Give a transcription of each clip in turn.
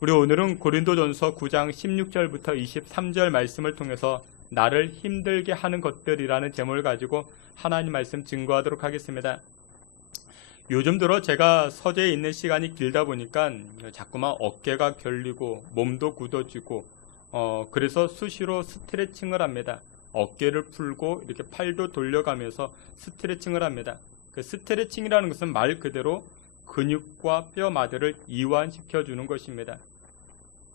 우리 오늘은 고린도전서 9장 16절부터 23절 말씀을 통해서 나를 힘들게 하는 것들이라는 제목을 가지고 하나님 말씀 증거하도록 하겠습니다. 요즘 들어 제가 서재에 있는 시간이 길다 보니까 자꾸만 어깨가 결리고 몸도 굳어지고 그래서 수시로 스트레칭을 합니다. 어깨를 풀고 이렇게 팔도 돌려가면서 스트레칭을 합니다. 그 스트레칭이라는 것은 말 그대로 근육과 뼈마디를 이완시켜 주는 것입니다.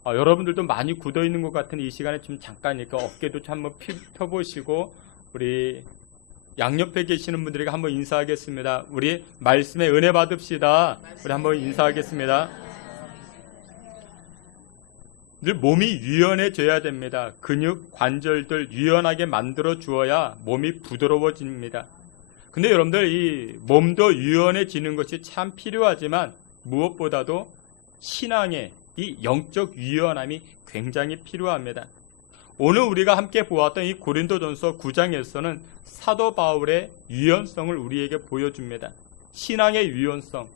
여러분들도 많이 굳어 있는 것 같은 이 시간에 좀 잠깐이니까 어깨도 좀 한번 펴보시고 우리 양옆에 계시는 분들에게 한번 인사하겠습니다. 우리 말씀에 은혜 받읍시다. 우리 한번 인사하겠습니다. 늘 몸이 유연해져야 됩니다. 근육, 관절들 유연하게 만들어 주어야 몸이 부드러워집니다. 근데 여러분들 이 몸도 유연해지는 것이 참 필요하지만 무엇보다도 신앙의 이 영적 유연함이 굉장히 필요합니다. 오늘 우리가 함께 보았던 이 고린도전서 9장에서는 사도 바울의 유연성을 우리에게 보여줍니다. 신앙의 유연성.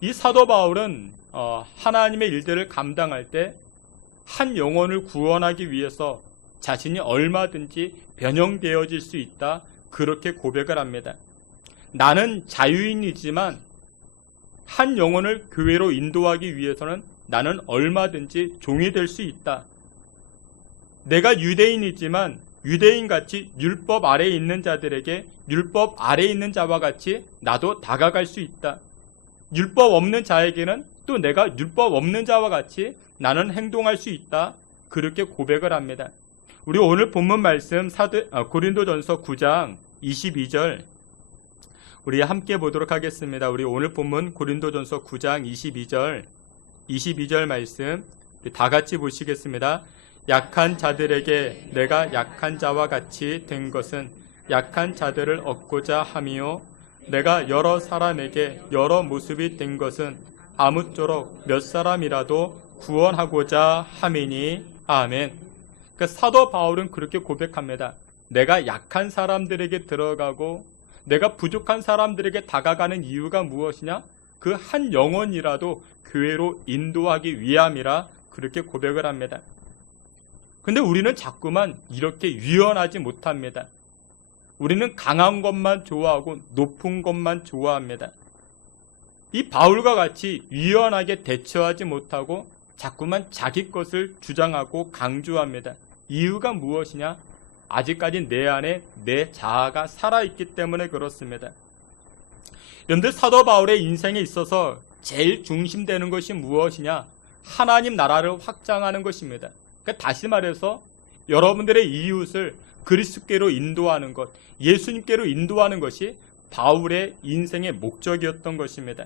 이 사도 바울은 하나님의 일들을 감당할 때 한 영혼을 구원하기 위해서 자신이 얼마든지 변형되어질 수 있다. 그렇게 고백을 합니다. 나는 자유인이지만 한 영혼을 교회로 인도하기 위해서는 나는 얼마든지 종이 될 수 있다. 내가 유대인이지만 유대인같이 율법 아래에 있는 자들에게 율법 아래에 있는 자와 같이 나도 다가갈 수 있다. 율법 없는 자에게는 또 내가 율법 없는 자와 같이 나는 행동할 수 있다. 그렇게 고백을 합니다. 우리 오늘 본문 말씀 고린도전서 9장 22절 우리 함께 보도록 하겠습니다. 우리 오늘 본문 고린도전서 9장 22절 말씀 다 같이 보시겠습니다. 약한 자들에게 내가 약한 자와 같이 된 것은 약한 자들을 얻고자 함이요 내가 여러 사람에게 여러 모습이 된 것은 아무쪼록 몇 사람이라도 구원하고자 함이니 아멘. 그러니까 사도 바울은 그렇게 고백합니다. 내가 약한 사람들에게 들어가고 내가 부족한 사람들에게 다가가는 이유가 무엇이냐? 그 한 영혼이라도 교회로 인도하기 위함이라 그렇게 고백을 합니다. 근데 우리는 자꾸만 이렇게 유연하지 못합니다. 우리는 강한 것만 좋아하고 높은 것만 좋아합니다. 이 바울과 같이 유연하게 대처하지 못하고 자꾸만 자기 것을 주장하고 강조합니다. 이유가 무엇이냐? 아직까지 내 안에 내 자아가 살아있기 때문에 그렇습니다. 여러분들 사도 바울의 인생에 있어서 제일 중심되는 것이 무엇이냐? 하나님 나라를 확장하는 것입니다. 그러니까 다시 말해서 여러분들의 이웃을 그리스도께로 인도하는 것, 예수님께로 인도하는 것이 바울의 인생의 목적이었던 것입니다.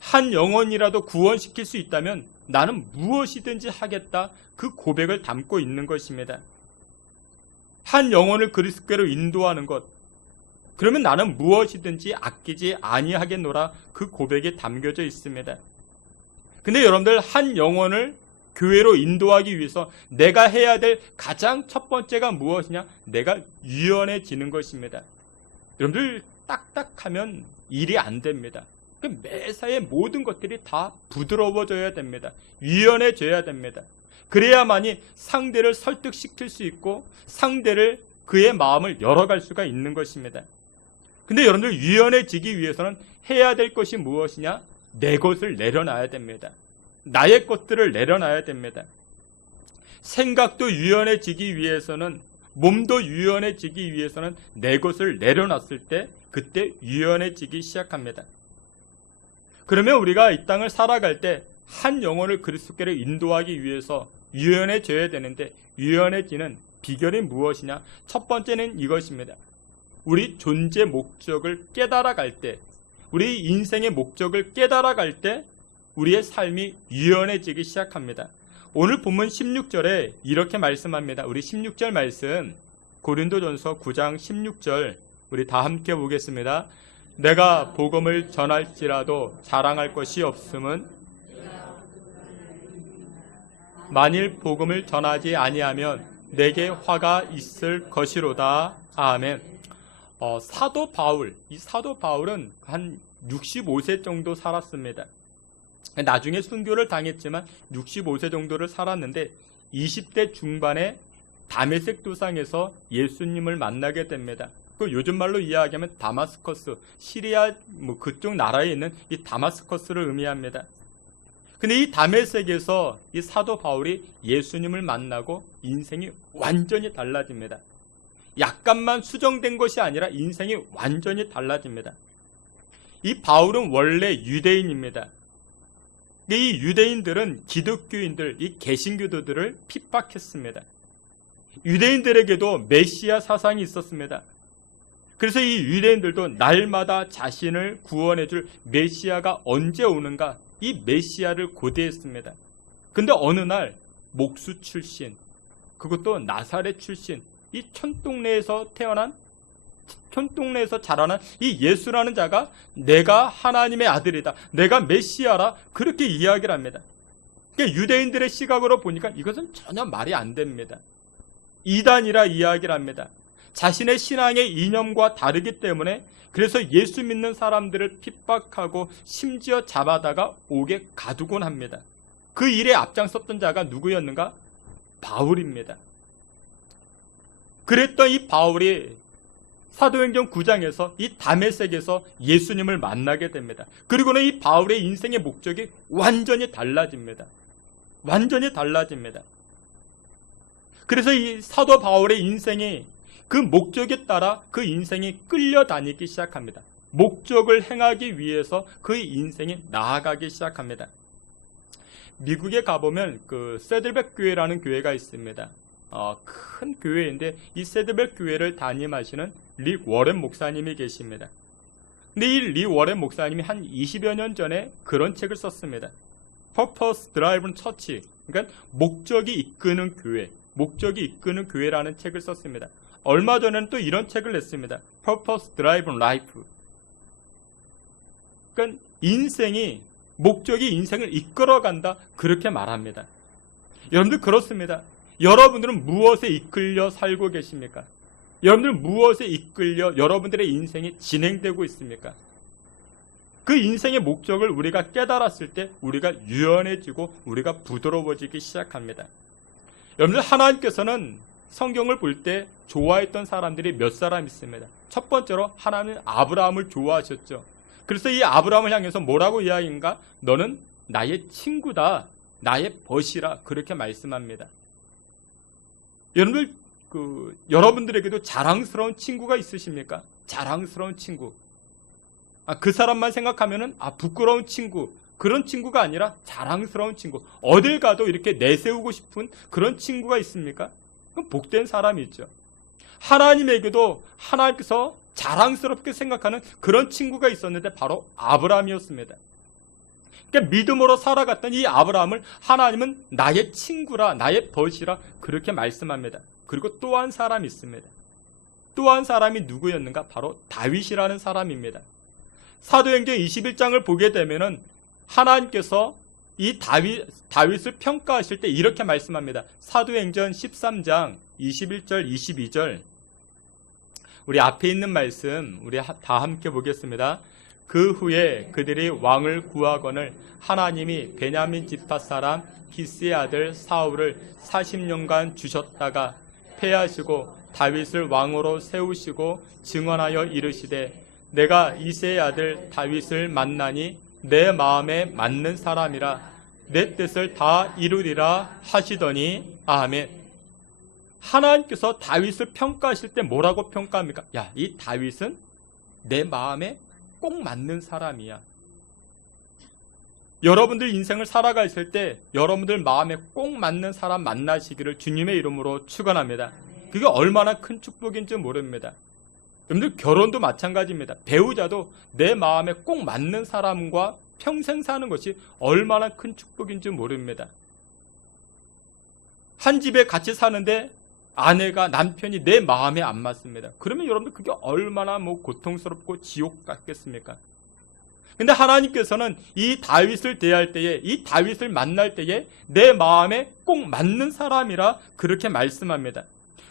한 영혼이라도 구원시킬 수 있다면 나는 무엇이든지 하겠다. 그 고백을 담고 있는 것입니다. 한 영혼을 그리스도께로 인도하는 것, 그러면 나는 무엇이든지 아끼지 아니하겠노라. 그 고백이 담겨져 있습니다. 근데 여러분들 한 영혼을 교회로 인도하기 위해서 내가 해야 될 가장 첫 번째가 무엇이냐? 내가 유연해지는 것입니다. 여러분들 딱딱하면 일이 안 됩니다. 매사에 모든 것들이 다 부드러워져야 됩니다. 유연해져야 됩니다. 그래야만이 상대를 설득시킬 수 있고 상대를 그의 마음을 열어갈 수가 있는 것입니다. 근데 여러분들 유연해지기 위해서는 해야 될 것이 무엇이냐? 내 것을 내려놔야 됩니다. 나의 것들을 내려놔야 됩니다. 생각도 유연해지기 위해서는 몸도 유연해지기 위해서는 내 것을 내려놨을 때 그때 유연해지기 시작합니다. 그러면 우리가 이 땅을 살아갈 때 한 영혼을 그리스도께로 인도하기 위해서 유연해져야 되는데 유연해지는 비결이 무엇이냐? 첫 번째는 이것입니다. 우리 존재 목적을 깨달아갈 때, 우리 인생의 목적을 깨달아갈 때 우리의 삶이 유연해지기 시작합니다. 오늘 본문 16절에 이렇게 말씀합니다. 우리 16절 말씀 고린도전서 9장 16절 우리 다 함께 보겠습니다. 내가 복음을 전할지라도 자랑할 것이 없음은 만일 복음을 전하지 아니하면 내게 화가 있을 것이로다. 아멘. 사도 바울, 이 사도 바울은 한 65세 정도 살았습니다. 나중에 순교를 당했지만 65세 정도를 살았는데 20대 중반에 다메섹 도상에서 예수님을 만나게 됩니다. 그 요즘 말로 이야기하면 다마스커스, 시리아 그쪽 나라에 있는 이 다마스커스를 의미합니다. 근데 이 다메섹에서 이 사도 바울이 예수님을 만나고 인생이 완전히 달라집니다. 약간만 수정된 것이 아니라 인생이 완전히 달라집니다. 이 바울은 원래 유대인입니다. 이 유대인들은 기독교인들, 이 개신교도들을 핍박했습니다. 유대인들에게도 메시아 사상이 있었습니다. 그래서 이 유대인들도 날마다 자신을 구원해줄 메시아가 언제 오는가, 이 메시아를 고대했습니다. 근데 어느 날 목수 출신, 그것도 나사렛 출신, 이 촌동네에서 자라난 이 예수라는 자가 내가 하나님의 아들이다, 내가 메시아라, 그렇게 이야기를 합니다. 그러니까 유대인들의 시각으로 보니까 이것은 전혀 말이 안 됩니다. 이단이라 이야기를 합니다. 자신의 신앙의 이념과 다르기 때문에 그래서 예수 믿는 사람들을 핍박하고 심지어 잡아다가 옥에 가두곤 합니다. 그 일에 앞장섰던 자가 누구였는가? 바울입니다. 그랬던 이 바울이 사도행전 9장에서 이 다메섹에서 예수님을 만나게 됩니다. 그리고는 이 바울의 인생의 목적이 완전히 달라집니다. 완전히 달라집니다. 그래서 이 사도 바울의 인생이 그 목적에 따라 그 인생이 끌려다니기 시작합니다. 목적을 행하기 위해서 그 인생이 나아가기 시작합니다. 미국에 가보면 그 세들백 교회라는 교회가 있습니다. 큰 교회인데 이 세들백 교회를 담임하시는 리 워렌 목사님이 계십니다. 근데 이 리 워렌 목사님이 한 20여 년 전에 그런 책을 썼습니다. Purpose Driven Church, 그러니까 목적이 이끄는 교회, 목적이 이끄는 교회라는 책을 썼습니다. 얼마 전에는 또 이런 책을 냈습니다. Purpose Driven Life. 그러니까 인생이, 목적이 인생을 이끌어간다, 그렇게 말합니다. 여러분들 그렇습니다. 여러분들은 무엇에 이끌려 살고 계십니까? 여러분들은 무엇에 이끌려 여러분들의 인생이 진행되고 있습니까? 그 인생의 목적을 우리가 깨달았을 때 우리가 유연해지고 우리가 부드러워지기 시작합니다. 여러분들, 하나님께서는 성경을 볼 때 좋아했던 사람들이 몇 사람 있습니다. 첫 번째로 하나님은 아브라함을 좋아하셨죠. 그래서 이 아브라함을 향해서 뭐라고 이야기인가? 너는 나의 친구다, 나의 벗이라, 그렇게 말씀합니다. 여러분들, 여러분들에게도 자랑스러운 친구가 있으십니까? 자랑스러운 친구. 그 사람만 생각하면은 부끄러운 친구, 그런 친구가 아니라 자랑스러운 친구. 어딜 가도 이렇게 내세우고 싶은 그런 친구가 있습니까? 그럼 복된 사람이 있죠. 하나님에게도 하나님께서 자랑스럽게 생각하는 그런 친구가 있었는데 바로 아브라함이었습니다. 그러니까 믿음으로 살아갔던 이 아브라함을 하나님은 나의 친구라, 나의 벗이라, 그렇게 말씀합니다. 그리고 또 한 사람이 있습니다. 또 한 사람이 누구였는가? 바로 다윗이라는 사람입니다. 사도행전 21장을 보게 되면은 하나님께서 이 다윗을 평가하실 때 이렇게 말씀합니다. 사도행전 13장 21절 22절, 우리 앞에 있는 말씀 우리 다 함께 보겠습니다. 그 후에 그들이 왕을 구하거늘 하나님이 베냐민 지파 사람 기스의 아들 사울을 40년간 주셨다가 패하시고 다윗을 왕으로 세우시고 증언하여 이르시되 내가 이새의 아들 다윗을 만나니 내 마음에 맞는 사람이라 내 뜻을 다 이루리라 하시더니 아멘. 하나님께서 다윗을 평가하실 때 뭐라고 평가합니까? 야, 이 다윗은 내 마음에 꼭 맞는 사람이야. 여러분들 인생을 살아가실 때 여러분들 마음에 꼭 맞는 사람 만나시기를 주님의 이름으로 축원합니다. 그게 얼마나 큰 축복인지 모릅니다. 여러분들 결혼도 마찬가지입니다. 배우자도 내 마음에 꼭 맞는 사람과 평생 사는 것이 얼마나 큰 축복인지 모릅니다. 한 집에 같이 사는데 아내가, 남편이 내 마음에 안 맞습니다. 그러면 여러분들 그게 얼마나 고통스럽고 지옥 같겠습니까? 근데 하나님께서는 이 다윗을 대할 때에, 이 다윗을 만날 때에 내 마음에 꼭 맞는 사람이라 그렇게 말씀합니다.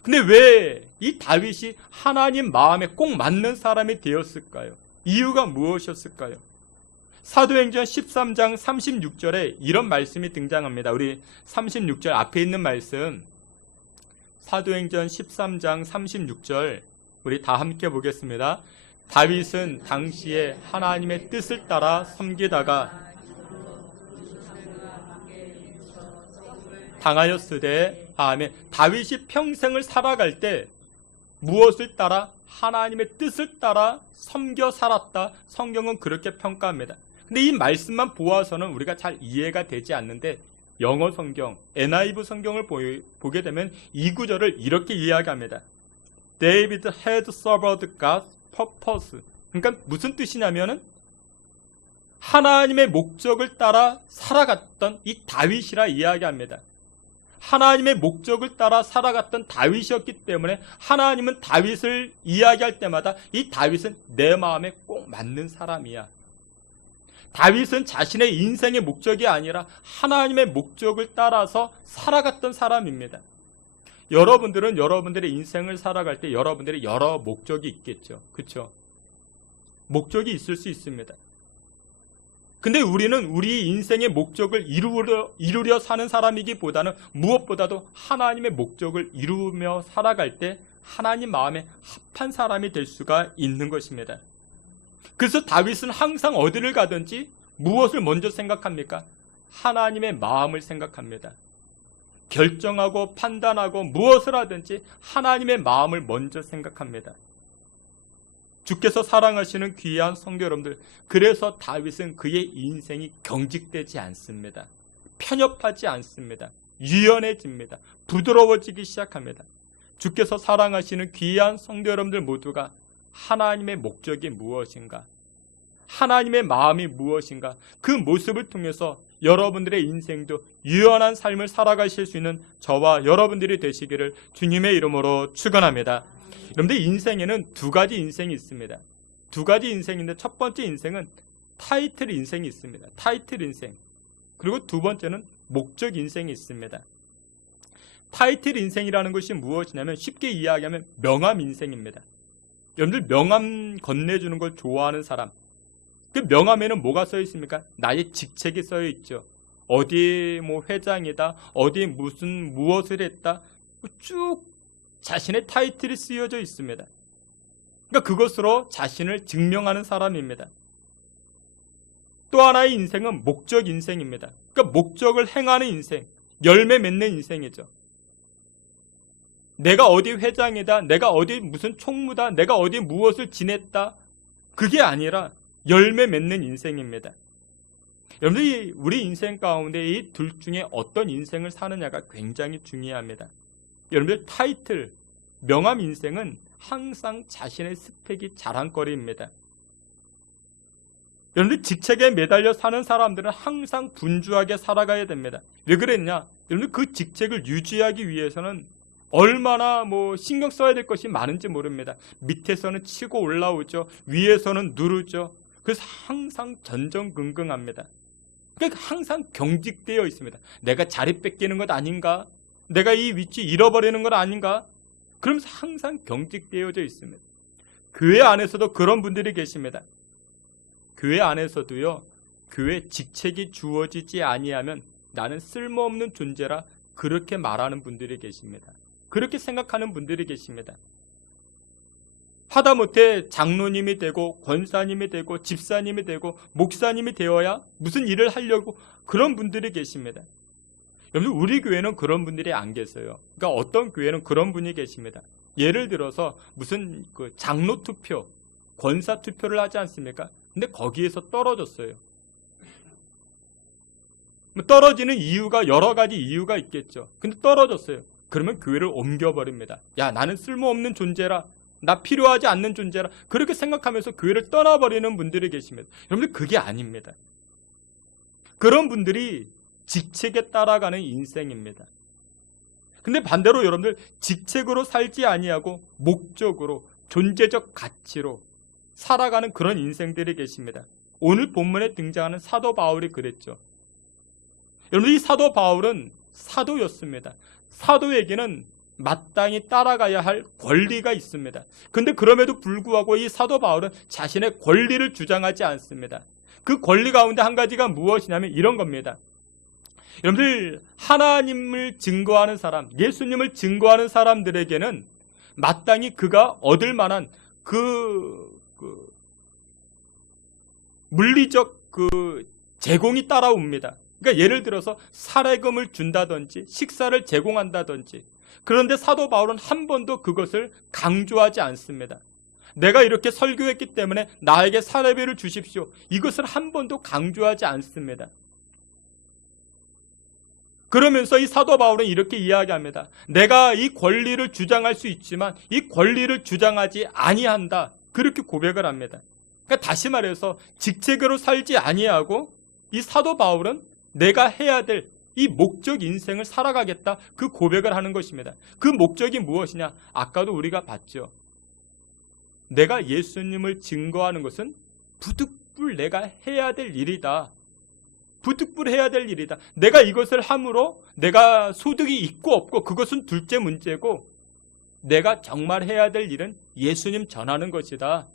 근데 왜 이 다윗이 하나님 마음에 꼭 맞는 사람이 되었을까요? 이유가 무엇이었을까요? 사도행전 13장 36절에 이런 말씀이 등장합니다. 우리 36절 앞에 있는 말씀, 사도행전 13장 36절 우리 다 함께 보겠습니다. 다윗은 당시에 하나님의 뜻을 따라 섬기다가 당하였으되, 아멘. 다윗이 평생을 살아갈 때 무엇을 따라? 하나님의 뜻을 따라 섬겨 살았다. 성경은 그렇게 평가합니다. 근데 이 말씀만 보아서는 우리가 잘 이해가 되지 않는데, 영어 성경, NIV 성경을 보게 되면 이 구절을 이렇게 이야기합니다. David had served God's purpose. 그러니까 무슨 뜻이냐면은 하나님의 목적을 따라 살아갔던 이 다윗이라 이야기합니다. 하나님의 목적을 따라 살아갔던 다윗이었기 때문에 하나님은 다윗을 이야기할 때마다 이 다윗은 내 마음에 꼭 맞는 사람이야. 다윗은 자신의 인생의 목적이 아니라 하나님의 목적을 따라서 살아갔던 사람입니다. 여러분들은 여러분들의 인생을 살아갈 때 여러분들의 여러 목적이 있겠죠. 그렇죠? 목적이 있을 수 있습니다. 근데 우리는 우리 인생의 목적을 이루려 사는 사람이기보다는 무엇보다도 하나님의 목적을 이루며 살아갈 때 하나님 마음에 합한 사람이 될 수가 있는 것입니다. 그래서 다윗은 항상 어디를 가든지 무엇을 먼저 생각합니까? 하나님의 마음을 생각합니다. 결정하고 판단하고 무엇을 하든지 하나님의 마음을 먼저 생각합니다. 주께서 사랑하시는 귀한 성도 여러분들, 그래서 다윗은 그의 인생이 경직되지 않습니다. 편협하지 않습니다. 유연해집니다. 부드러워지기 시작합니다. 주께서 사랑하시는 귀한 성도 여러분들 모두가 하나님의 목적이 무엇인가? 하나님의 마음이 무엇인가? 그 모습을 통해서 여러분들의 인생도 유연한 삶을 살아가실 수 있는 저와 여러분들이 되시기를 주님의 이름으로 축원합니다. 여러분들 인생에는 두 가지 인생이 있습니다. 두 가지 인생인데 첫 번째 인생은 타이틀 인생이 있습니다. 타이틀 인생. 그리고 두 번째는 목적 인생이 있습니다. 타이틀 인생이라는 것이 무엇이냐면 쉽게 이야기하면 명함 인생입니다. 여러분들 명함 건네주는 걸 좋아하는 사람, 그 명함에는 뭐가 써 있습니까? 나의 직책이 써 있죠. 어디 뭐 회장이다, 어디 무엇을 했다, 쭉 자신의 타이틀이 쓰여져 있습니다. 그러니까 그것으로 자신을 증명하는 사람입니다. 또 하나의 인생은 목적 인생입니다. 그러니까 목적을 행하는 인생, 열매 맺는 인생이죠. 내가 어디 회장이다, 내가 어디 무슨 총무다, 내가 어디 무엇을 지냈다, 그게 아니라 열매 맺는 인생입니다. 여러분들이 우리 인생 가운데 이 둘 중에 어떤 인생을 사느냐가 굉장히 중요합니다. 여러분들 타이틀, 명함 인생은 항상 자신의 스펙이 자랑거리입니다. 여러분들 직책에 매달려 사는 사람들은 항상 분주하게 살아가야 됩니다. 왜 그랬냐? 여러분들 그 직책을 유지하기 위해서는 얼마나 신경 써야 될 것이 많은지 모릅니다. 밑에서는 치고 올라오죠. 위에서는 누르죠. 그래서 항상 전전긍긍합니다. 그러니까 항상 경직되어 있습니다. 내가 자리 뺏기는 것 아닌가? 내가 이 위치 잃어버리는 것 아닌가? 그러면서 항상 경직되어져 있습니다. 교회 안에서도 그런 분들이 계십니다. 교회 안에서도요, 교회 직책이 주어지지 아니하면 나는 쓸모없는 존재라 그렇게 말하는 분들이 계십니다. 그렇게 생각하는 분들이 계십니다. 하다못해 장로님이 되고 권사님이 되고 집사님이 되고 목사님이 되어야 무슨 일을 하려고 그런 분들이 계십니다. 여러분, 우리 교회는 그런 분들이 안 계세요. 그러니까 어떤 교회는 그런 분이 계십니다. 예를 들어서 무슨 장로 투표, 권사 투표를 하지 않습니까? 근데 거기에서 떨어졌어요. 떨어지는 이유가 여러 가지 이유가 있겠죠. 근데 떨어졌어요. 그러면 교회를 옮겨버립니다. 야, 나는 쓸모없는 존재라, 나 필요하지 않는 존재라, 그렇게 생각하면서 교회를 떠나버리는 분들이 계십니다. 여러분들 그게 아닙니다. 그런 분들이 직책에 따라가는 인생입니다. 근데 반대로 여러분들 직책으로 살지 아니하고 목적으로, 존재적 가치로 살아가는 그런 인생들이 계십니다. 오늘 본문에 등장하는 사도 바울이 그랬죠. 여러분, 이 사도 바울은 사도였습니다. 사도에게는 마땅히 따라가야 할 권리가 있습니다. 근데 그럼에도 불구하고 이 사도 바울은 자신의 권리를 주장하지 않습니다. 그 권리 가운데 한 가지가 무엇이냐면 이런 겁니다. 여러분들, 하나님을 증거하는 사람, 예수님을 증거하는 사람들에게는 마땅히 그가 얻을 만한 물리적 제공이 따라옵니다. 그러니까 예를 들어서 사례금을 준다든지 식사를 제공한다든지. 그런데 사도 바울은 한 번도 그것을 강조하지 않습니다. 내가 이렇게 설교했기 때문에 나에게 사례비를 주십시오. 이것을 한 번도 강조하지 않습니다. 그러면서 이 사도 바울은 이렇게 이야기합니다. 내가 이 권리를 주장할 수 있지만 이 권리를 주장하지 아니한다. 그렇게 고백을 합니다. 그러니까 다시 말해서 직책으로 살지 아니하고 이 사도 바울은 내가 해야 될 이 목적 인생을 살아가겠다. 그 고백을 하는 것입니다. 그 목적이 무엇이냐? 아까도 우리가 봤죠. 내가 예수님을 증거하는 것은 부득불 내가 해야 될 일이다. 부득불 해야 될 일이다. 내가 이것을 함으로 내가 소득이 있고 없고 그것은 둘째 문제고, 내가 정말 해야 될 일은 예수님 전하는 것이다.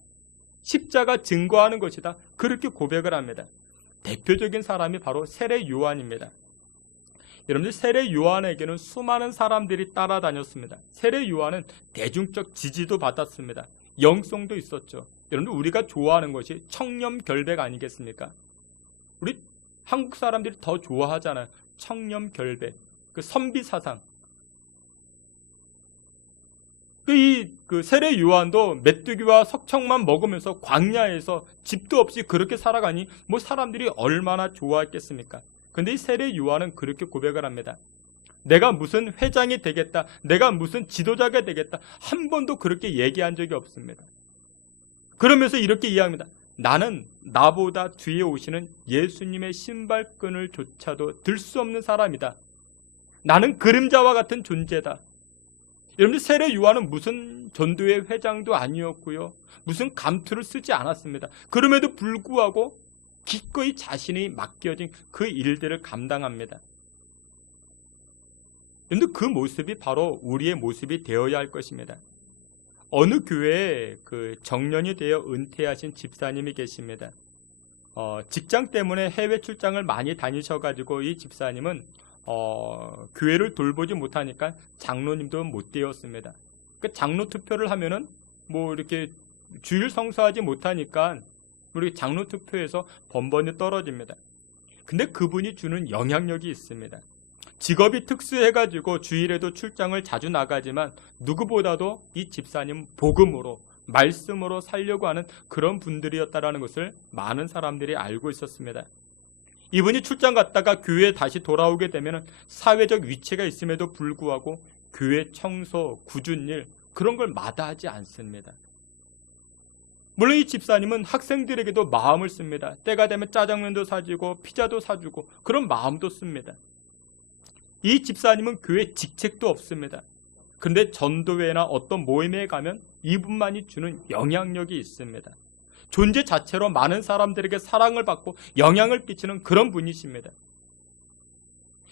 십자가 증거하는 것이다. 그렇게 고백을 합니다. 대표적인 사람이 바로 세례 요한입니다. 여러분들, 세례 요한에게는 수많은 사람들이 따라다녔습니다. 세례 요한은 대중적 지지도 받았습니다. 영성도 있었죠. 여러분들, 우리가 좋아하는 것이 청렴결백 아니겠습니까? 우리 한국 사람들이 더 좋아하잖아요. 청렴결백, 그 선비사상. 그 세례 요한도 메뚜기와 석청만 먹으면서 광야에서 집도 없이 그렇게 살아가니 뭐 사람들이 얼마나 좋아했겠습니까? 근데 이 세례 요한은 그렇게 고백을 합니다. 내가 무슨 회장이 되겠다, 내가 무슨 지도자가 되겠다, 한 번도 그렇게 얘기한 적이 없습니다. 그러면서 이렇게 이야기합니다. 나는 나보다 뒤에 오시는 예수님의 신발끈을 조차도 들 수 없는 사람이다. 나는 그림자와 같은 존재다. 여러분들, 세례 요한은 무슨 전도회 회장도 아니었고요, 무슨 감투를 쓰지 않았습니다. 그럼에도 불구하고 기꺼이 자신이 맡겨진 그 일들을 감당합니다. 그런데 그 모습이 바로 우리의 모습이 되어야 할 것입니다. 어느 교회에 그 정년이 되어 은퇴하신 집사님이 계십니다. 직장 때문에 해외 출장을 많이 다니셔가지고 이 집사님은 교회를 돌보지 못하니까 장로님도 못 되었습니다. 그 장로 투표를 하면은 뭐 이렇게 주일 성수하지 못하니까 우리 장로 투표에서 번번이 떨어집니다. 근데 그분이 주는 영향력이 있습니다. 직업이 특수해가지고 주일에도 출장을 자주 나가지만 누구보다도 이 집사님 복음으로, 말씀으로 살려고 하는 그런 분들이었다는 것을 많은 사람들이 알고 있었습니다. 이분이 출장 갔다가 교회에 다시 돌아오게 되면 사회적 위치가 있음에도 불구하고 교회 청소, 굳은 일, 그런 걸 마다하지 않습니다. 물론 이 집사님은 학생들에게도 마음을 씁니다. 때가 되면 짜장면도 사주고 피자도 사주고 그런 마음도 씁니다. 이 집사님은 교회 직책도 없습니다. 그런데 전도회나 어떤 모임에 가면 이분만이 주는 영향력이 있습니다. 존재 자체로 많은 사람들에게 사랑을 받고 영향을 끼치는 그런 분이십니다.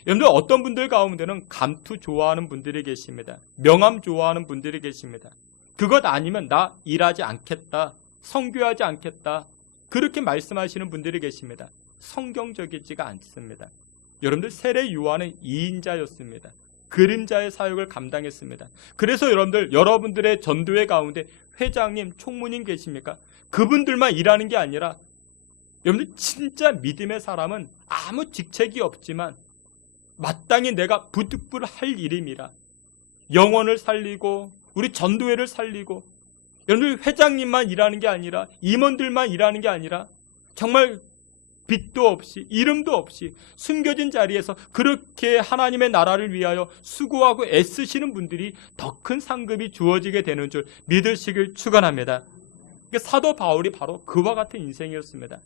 여러분들, 어떤 분들 가운데는 감투 좋아하는 분들이 계십니다. 명함 좋아하는 분들이 계십니다. 그것 아니면 나 일하지 않겠다, 선교하지 않겠다, 그렇게 말씀하시는 분들이 계십니다. 성경적이지가 않습니다. 여러분들, 세례 요한은 2인자였습니다. 그림자의 사역을 감당했습니다. 그래서 여러분들의 전도회 가운데 회장님, 총무님 계십니까? 그분들만 일하는 게 아니라, 여러분들, 진짜 믿음의 사람은 아무 직책이 없지만 마땅히 내가 부득불 할 일임이라 영혼을 살리고 우리 전도회를 살리고, 여러분들, 회장님만 일하는 게 아니라, 임원들만 일하는 게 아니라 정말 빚도 없이 이름도 없이 숨겨진 자리에서 그렇게 하나님의 나라를 위하여 수고하고 애쓰시는 분들이 더 큰 상급이 주어지게 되는 줄 믿으시길 축원합니다. 사도 바울이 바로 그와 같은 인생이었습니다.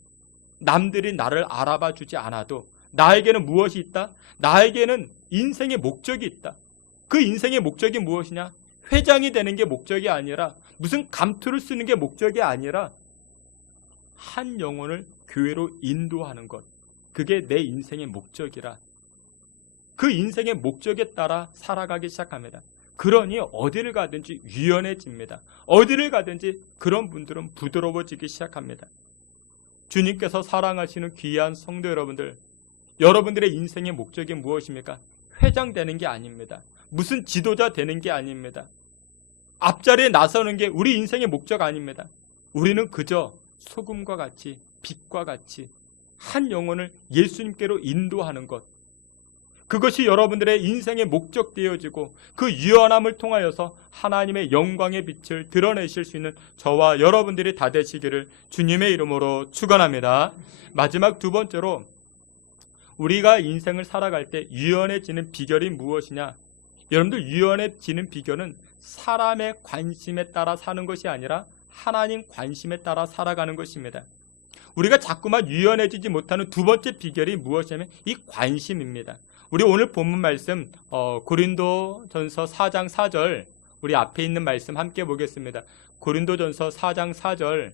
남들이 나를 알아봐 주지 않아도 나에게는 무엇이 있다? 나에게는 인생의 목적이 있다. 그 인생의 목적이 무엇이냐? 회장이 되는 게 목적이 아니라, 무슨 감투를 쓰는 게 목적이 아니라, 한 영혼을 교회로 인도하는 것, 그게 내 인생의 목적이라. 그 인생의 목적에 따라 살아가기 시작합니다. 그러니 어디를 가든지 유연해집니다. 어디를 가든지 그런 분들은 부드러워지기 시작합니다. 주님께서 사랑하시는 귀한 성도 여러분들, 여러분들의 인생의 목적이 무엇입니까? 회장 되는 게 아닙니다. 무슨 지도자 되는 게 아닙니다. 앞자리에 나서는 게 우리 인생의 목적 아닙니다. 우리는 그저 소금과 같이, 빛과 같이 한 영혼을 예수님께로 인도하는 것, 그것이 여러분들의 인생의 목적 되어지고 그 유한함을 통하여서 하나님의 영광의 빛을 드러내실 수 있는 저와 여러분들이 다 되시기를 주님의 이름으로 축원합니다. 마지막 두 번째로, 우리가 인생을 살아갈 때 유연해지는 비결이 무엇이냐? 여러분들, 유연해지는 비결은 사람의 관심에 따라 사는 것이 아니라 하나님 관심에 따라 살아가는 것입니다. 우리가 자꾸만 유연해지지 못하는 두 번째 비결이 무엇이냐면 이 관심입니다. 우리 오늘 본문 말씀 고린도전서 4장 4절, 우리 앞에 있는 말씀 함께 보겠습니다. 고린도전서 4장 4절,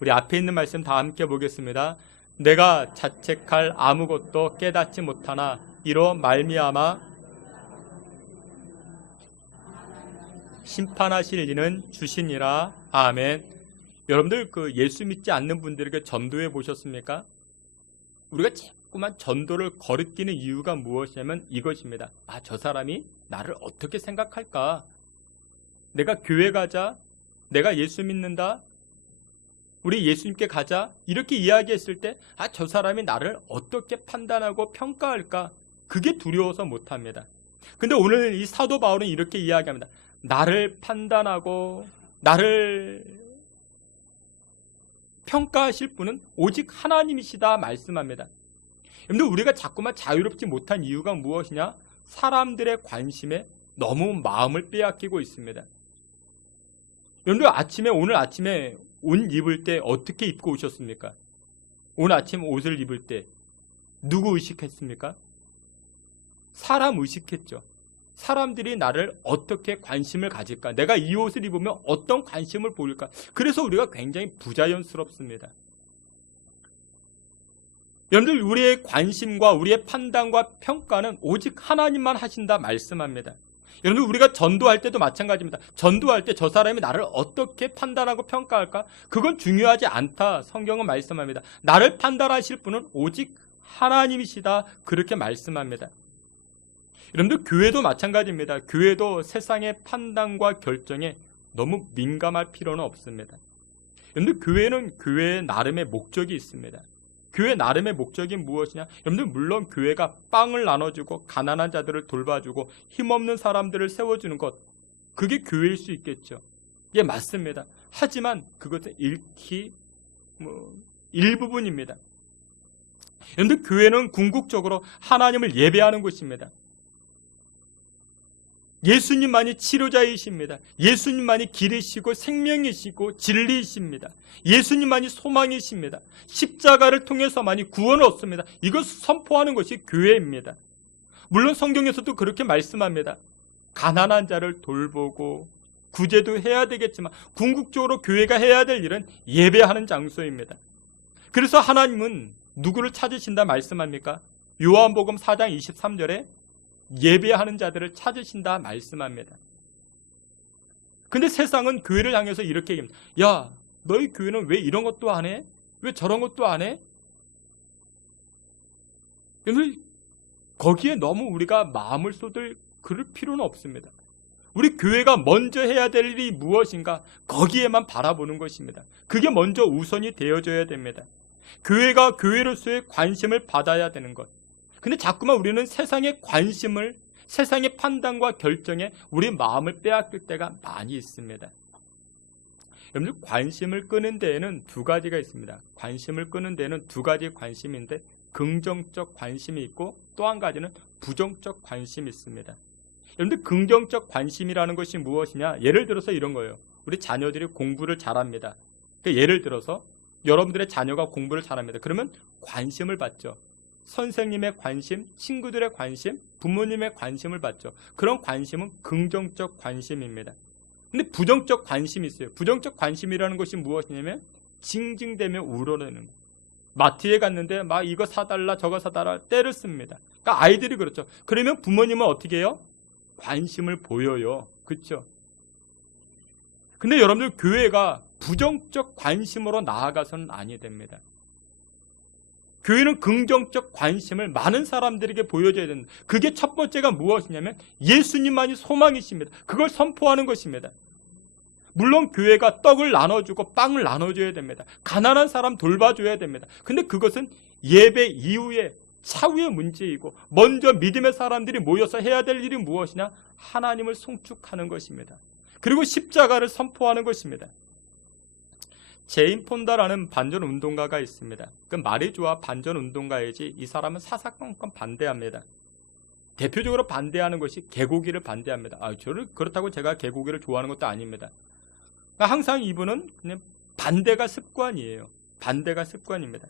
우리 앞에 있는 말씀 다 함께 보겠습니다. 내가 자책할 아무것도 깨닫지 못하나 이로 말미암아 심판하실 이는 주시니라. 아멘. 여러분들, 예수 믿지 않는 분들에게 전도해 보셨습니까? 우리가 자꾸만 전도를 거르끼는 이유가 무엇이냐면 이것입니다. 저 사람이 나를 어떻게 생각할까? 내가 교회 가자, 내가 예수 믿는다, 우리 예수님께 가자, 이렇게 이야기했을 때 저 사람이 나를 어떻게 판단하고 평가할까? 그게 두려워서 못합니다. 근데 오늘 이 사도 바울은 이렇게 이야기합니다. 나를 판단하고 나를 평가하실 분은 오직 하나님이시다 말씀합니다. 여러분들, 우리가 자꾸만 자유롭지 못한 이유가 무엇이냐? 사람들의 관심에 너무 마음을 빼앗기고 있습니다. 여러분들, 오늘 아침에 옷 입을 때 어떻게 입고 오셨습니까? 오늘 아침 옷을 입을 때 누구 의식했습니까? 사람 의식했죠. 사람들이 나를 어떻게 관심을 가질까? 내가 이 옷을 입으면 어떤 관심을 보일까? 그래서 우리가 굉장히 부자연스럽습니다. 여러분들, 우리의 관심과 우리의 판단과 평가는 오직 하나님만 하신다 말씀합니다. 여러분들, 우리가 전도할 때도 마찬가지입니다. 전도할 때 저 사람이 나를 어떻게 판단하고 평가할까? 그건 중요하지 않다 성경은 말씀합니다. 나를 판단하실 분은 오직 하나님이시다, 그렇게 말씀합니다. 여러분들, 교회도 마찬가지입니다. 교회도 세상의 판단과 결정에 너무 민감할 필요는 없습니다. 여러분들, 교회는 교회의 나름의 목적이 있습니다. 교회 나름의 목적이 무엇이냐? 여러분들, 물론 교회가 빵을 나눠주고 가난한 자들을 돌봐주고 힘없는 사람들을 세워주는 것, 그게 교회일 수 있겠죠. 예, 맞습니다. 하지만 그것은 일부분입니다. 여러분들, 교회는 궁극적으로 하나님을 예배하는 곳입니다. 예수님만이 치료자이십니다. 예수님만이 길이시고 생명이시고 진리이십니다. 예수님만이 소망이십니다. 십자가를 통해서만이 구원을 얻습니다. 이것을 선포하는 것이 교회입니다. 물론 성경에서도 그렇게 말씀합니다. 가난한 자를 돌보고 구제도 해야 되겠지만 궁극적으로 교회가 해야 될 일은 예배하는 장소입니다. 그래서 하나님은 누구를 찾으신다 말씀합니까? 요한복음 4장 23절에 예배하는 자들을 찾으신다 말씀합니다. 근데 세상은 교회를 향해서 이렇게 얘기합니다. 야, 너희 교회는 왜 이런 것도 안 해? 왜 저런 것도 안 해? 거기에 너무 우리가 마음을 쏟을 그럴 필요는 없습니다. 우리 교회가 먼저 해야 될 일이 무엇인가? 거기에만 바라보는 것입니다. 그게 먼저 우선이 되어져야 됩니다. 교회가 교회로서의 관심을 받아야 되는 것. 근데 자꾸만 우리는 세상의 관심을, 세상의 판단과 결정에 우리 마음을 빼앗길 때가 많이 있습니다. 여러분들, 관심을 끄는 데에는 두 가지가 있습니다. 관심을 끄는 데에는 두 가지 관심인데 긍정적 관심이 있고 또 한 가지는 부정적 관심이 있습니다. 여러분들, 긍정적 관심이라는 것이 무엇이냐? 예를 들어서 이런 거예요. 우리 자녀들이 공부를 잘합니다. 예를 들어서 여러분들의 자녀가 공부를 잘합니다. 그러면 관심을 받죠. 선생님의 관심, 친구들의 관심, 부모님의 관심을 받죠. 그런 관심은 긍정적 관심입니다. 근데 부정적 관심이 있어요. 부정적 관심이라는 것이 무엇이냐면 징징대며 울어내는 거예요. 마트에 갔는데 막 이거 사달라 저거 사달라 떼를 씁니다. 그러니까 아이들이 그렇죠. 그러면 부모님은 어떻게 해요? 관심을 보여요. 그렇죠? 근데 여러분들 교회가 부정적 관심으로 나아가서는 아니 됩니다. 교회는 긍정적 관심을 많은 사람들에게 보여줘야 된다. 그게 첫 번째가 무엇이냐면 예수님만이 소망이십니다. 그걸 선포하는 것입니다. 물론 교회가 떡을 나눠주고 빵을 나눠줘야 됩니다. 가난한 사람 돌봐줘야 됩니다. 근데 그것은 예배 이후에 차후의 문제이고, 먼저 믿음의 사람들이 모여서 해야 될 일이 무엇이냐? 하나님을 송축하는 것입니다. 그리고 십자가를 선포하는 것입니다. 제인 폰다라는 반전 운동가가 있습니다. 그 말이 좋아 반전 운동가이지 이 사람은 사사건건 반대합니다. 대표적으로 반대하는 것이 개고기를 반대합니다. 저를 그렇다고 제가 개고기를 좋아하는 것도 아닙니다. 그러니까 항상 이분은 그냥 반대가 습관이에요. 반대가 습관입니다.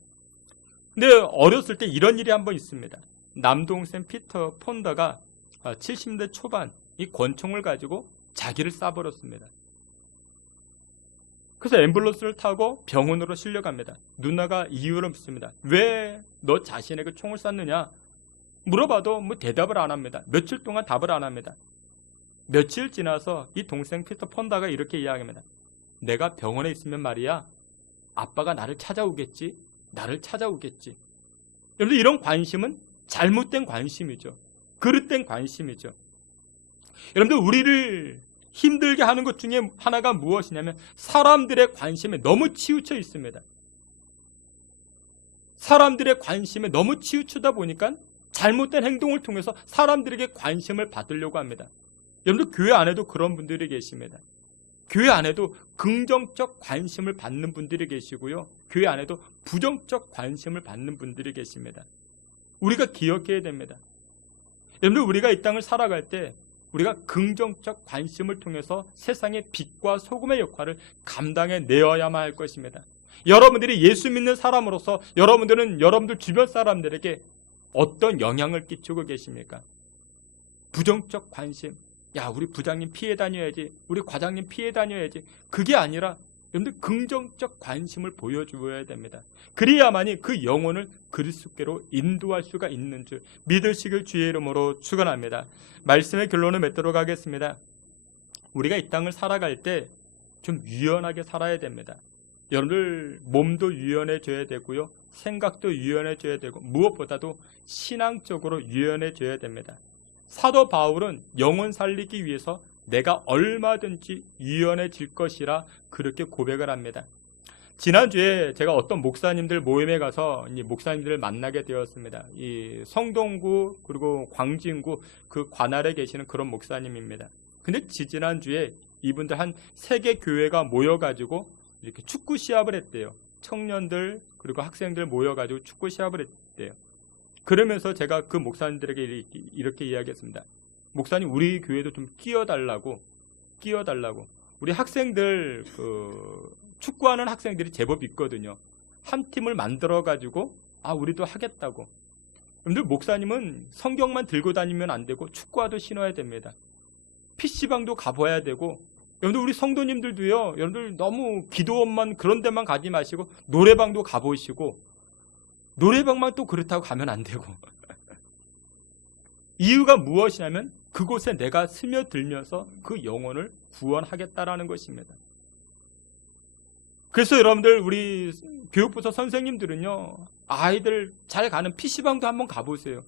근데 어렸을 때 이런 일이 한번 있습니다. 남동생 피터 폰다가 70대 초반 이 권총을 가지고 자기를 쏴버렸습니다. 그래서 앰뷸런스를 타고 병원으로 실려갑니다. 누나가 이유를 묻습니다. 왜 너 자신에게 총을 쐈느냐? 물어봐도 뭐 대답을 안 합니다. 며칠 동안 답을 안 합니다. 며칠 지나서 이 동생 피터 폰다가 이렇게 이야기합니다. 내가 병원에 있으면 말이야, 아빠가 나를 찾아오겠지. 여러분들, 이런 관심은 잘못된 관심이죠. 그릇된 관심이죠. 여러분들, 우리를 힘들게 하는 것 중에 하나가 무엇이냐면 사람들의 관심에 너무 치우쳐 있습니다. 사람들의 관심에 너무 치우치다 보니까 잘못된 행동을 통해서 사람들에게 관심을 받으려고 합니다. 여러분들, 교회 안에도 그런 분들이 계십니다. 교회 안에도 긍정적 관심을 받는 분들이 계시고요. 교회 안에도 부정적 관심을 받는 분들이 계십니다. 우리가 기억해야 됩니다. 여러분들, 우리가 이 땅을 살아갈 때 우리가 긍정적 관심을 통해서 세상의 빛과 소금의 역할을 감당해 내어야만 할 것입니다. 여러분들이 예수 믿는 사람으로서 여러분들은 여러분들 주변 사람들에게 어떤 영향을 끼치고 계십니까? 부정적 관심, 야, 우리 부장님 피해 다녀야지, 우리 과장님 피해 다녀야지, 그게 아니라 여러분들 긍정적 관심을 보여주어야 됩니다. 그래야만이 그 영혼을 그리스도께로 인도할 수가 있는 줄 믿으시길 주의 이름으로 축원합니다. 말씀의 결론을 맺도록 하겠습니다. 우리가 이 땅을 살아갈 때 좀 유연하게 살아야 됩니다. 여러분들, 몸도 유연해져야 되고요, 생각도 유연해져야 되고, 무엇보다도 신앙적으로 유연해져야 됩니다. 사도 바울은 영혼 살리기 위해서 내가 얼마든지 유연해질 것이라 그렇게 고백을 합니다. 지난주에 제가 어떤 목사님들 모임에 가서 이 목사님들을 만나게 되었습니다. 이 성동구 그리고 광진구 그 관할에 계시는 그런 목사님입니다. 근데 지난주에 이분들 한 3개 교회가 모여가지고 이렇게 축구 시합을 했대요. 청년들 그리고 학생들 모여가지고 축구 시합을 했대요. 그러면서 제가 그 목사님들에게 이렇게 이야기했습니다. 목사님, 우리 교회도 좀 끼워달라고. 우리 학생들, 축구하는 학생들이 제법 있거든요. 한 팀을 만들어가지고, 우리도 하겠다고. 여러분들, 목사님은 성경만 들고 다니면 안 되고, 축구화도 신어야 됩니다. PC방도 가봐야 되고, 여러분들, 우리 성도님들도요, 여러분들 너무 기도원만 그런 데만 가지 마시고, 노래방도 가보시고, 노래방만 또 그렇다고 가면 안 되고. 이유가 무엇이냐면 그곳에 내가 스며들면서 그 영혼을 구원하겠다라는 것입니다. 그래서 여러분들, 우리 교육부서 선생님들은요, 아이들 잘 가는 PC방도 한번 가보세요.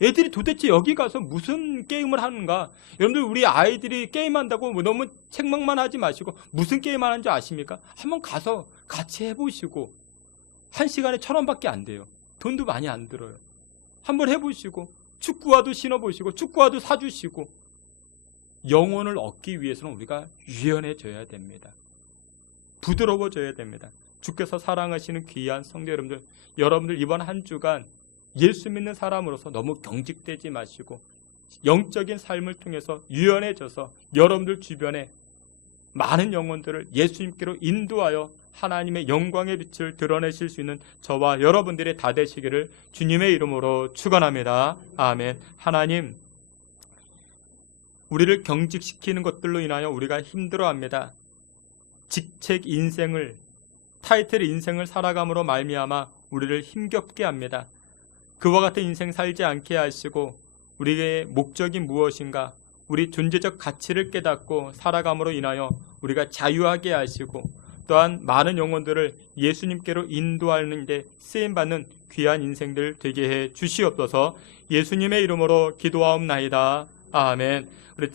애들이 도대체 여기 가서 무슨 게임을 하는가? 여러분들, 우리 아이들이 게임한다고 너무 책망만 하지 마시고 무슨 게임 하는지 아십니까? 한번 가서 같이 해보시고, 1시간에 1,000원밖에 안 돼요. 돈도 많이 안 들어요. 한번 해보시고, 축구화도 신어보시고, 축구화도 사주시고, 영혼을 얻기 위해서는 우리가 유연해져야 됩니다. 부드러워져야 됩니다. 주께서 사랑하시는 귀한 성도 여러분들, 여러분들 이번 한 주간 예수 믿는 사람으로서 너무 경직되지 마시고 영적인 삶을 통해서 유연해져서 여러분들 주변에 많은 영혼들을 예수님께로 인도하여 하나님의 영광의 빛을 드러내실 수 있는 저와 여러분들이 다 되시기를 주님의 이름으로 축원합니다. 아멘. 하나님, 우리를 경직시키는 것들로 인하여 우리가 힘들어합니다. 직책 인생을, 타이틀 인생을 살아감으로 말미암아 우리를 힘겹게 합니다. 그와 같은 인생 살지 않게 하시고 우리의 목적이 무엇인가, 우리 존재적 가치를 깨닫고 살아감으로 인하여 우리가 자유하게 하시고 또한 많은 영혼들을 예수님께로 인도하는 데 쓰임받는 귀한 인생들 되게 해 주시옵소서. 예수님의 이름으로 기도하옵나이다. 아멘. 우리